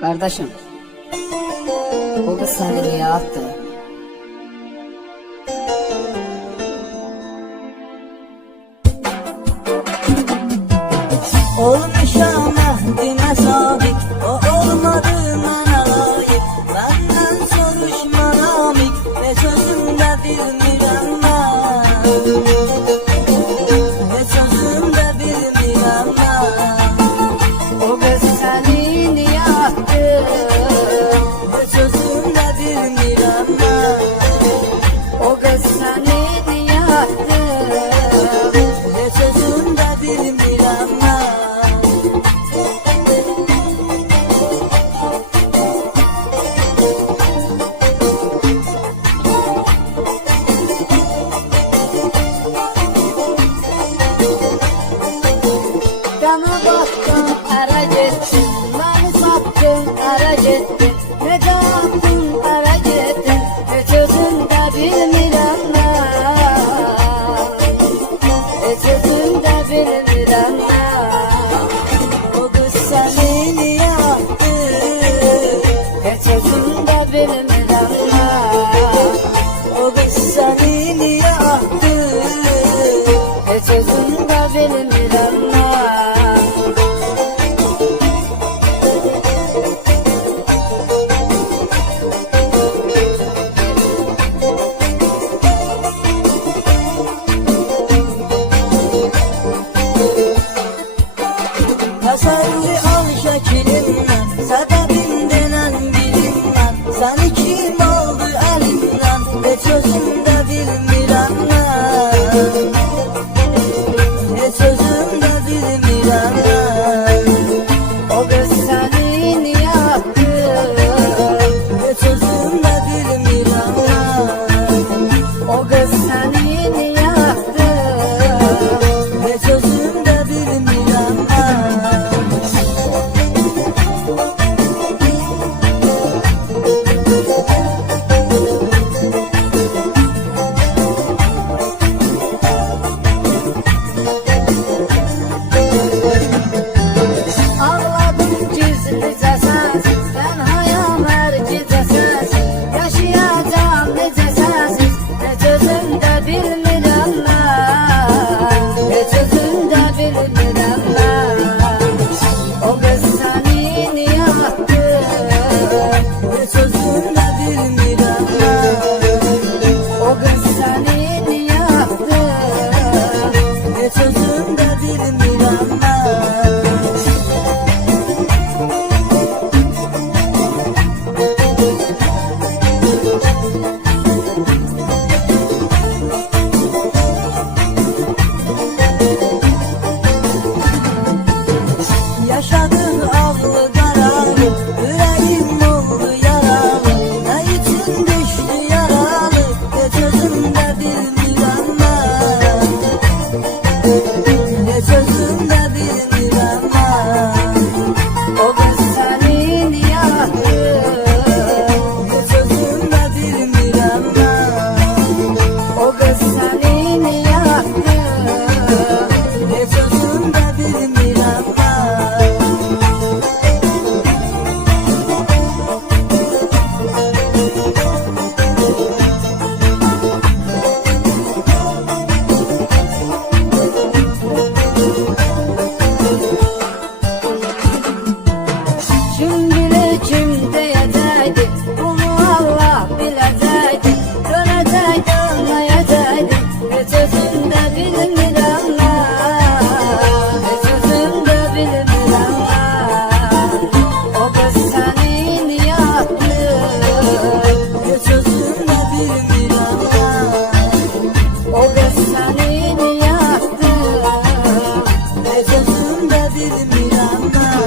Kardeşim, o kız seni niye attı? Olmuşam ehdine sadık, o olmadı mənə layık. Məndən soruşma namik, ne sözümdə bilmirəm mən. Ne sözümdə bilmirəm mən. O kız seni niye attı? Ne sözümdə bilmirəm mən. O kız seni niye attı? Ne sözümdə bilmirəm mən. Bana baktın, ara gittin, beni sattın, ara gittin. Ne yaptın, ara gittin, hiç özünde bilmirəm mən. Hiç özünde bilmirəm mən. O kız seni niye attı? Hiç özünde bilmirəm mən. O kız seni niye attı? Hiç özünde bilmirəm mən. Təsəlli al şəklimdən, səbəbim denən bilinmən. Səni kim aldı əlimdən, heç özüm də bilmirəm mən. Heç özüm də bilmirəm mən. O kız seni niye attı? Heç özüm də bilmirəm mən. O kız seni niye attı? Heç özüm də bilmirəm mən. Ağladım gizlicə sənsiz, tənhayam hər gecə sənsiz. Yaşayacağam necə sənsiz, heç özüm də bilmirəm mən. Heç özüm də bilmirəm mən. O qız səni niyə attı? Heç özüm də bilmirəm mən. O qız səni niyə attı? Heç özüm də bilmirəm mən. Yaşadığım ağlı qaralı, ürəyim oldu yaralı. Nə üçün düşdü yaralı, heç özüm də bilmirəm mən. Heç özüm də bilmirəm mən. O qız səni niyə attı? Heç özüm də bilmirəm mən. O qız səni niyə attı? Heç özüm də bilmirəm mən. Kim bilir kim deyəcəkdi, bunu Allah biləcəkdi. Dönəcək, dönməyəcəkdi, heç özüm də bilmirəm mən. Heç özüm də bilmirəm mən. O qız səni niyə attı? Heç özüm də bilmirəm mən. O qız səni niyə attı? Heç özüm də bilmirəm mən.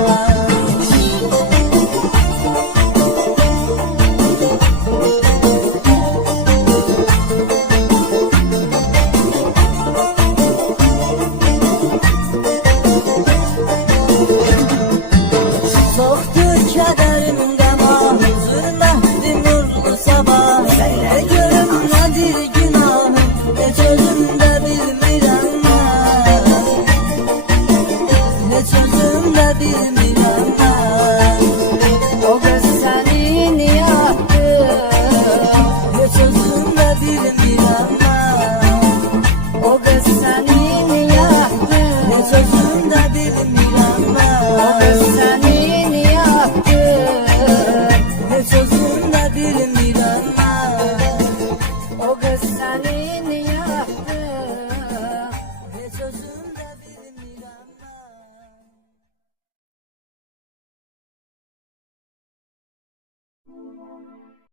Çoxdur kədərim qəmah, zülmətdir nurlu sabah. Nə görüm nədir günahım, heç özüm də bilmirəm mən. Heç özüm də bilmirəm mən.